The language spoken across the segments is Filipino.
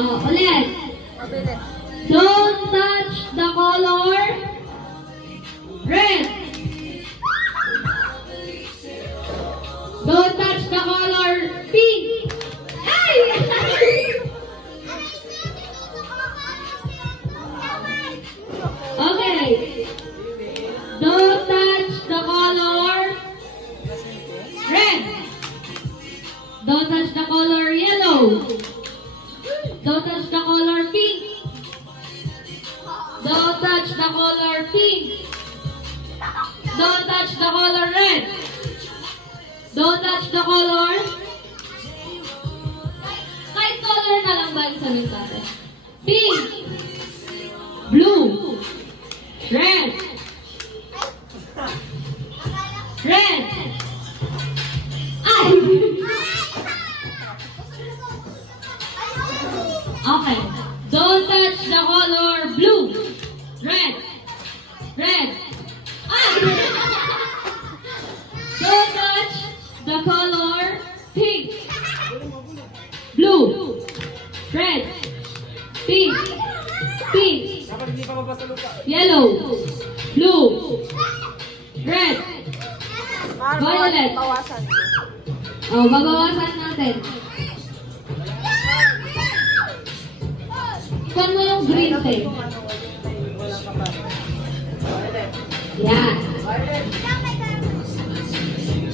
Ulit. Don't touch the color red. Don't touch the color pink. Ay! Okay. Don't touch the color red. Don't touch the color yellow. Don't touch the color pink. Don't touch the color pink. Don't touch the color red. Don't touch the color. Kahit color na lang ba yung sabihin natin? Pink. Blue. Red. Red. Ay! Okay. Don't touch the color blue. Red. Red. Ay! Don't touch the color pink. Blue. Red. Pink. Pink. Yellow. Blue. Red. Violet. Oh, babawasan natin. Kuhan mo yung green tape. Yan.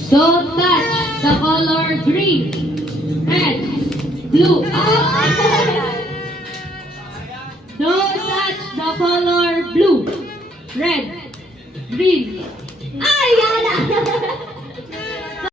Don't touch the color green, red, blue. Don't touch the color blue, red, green,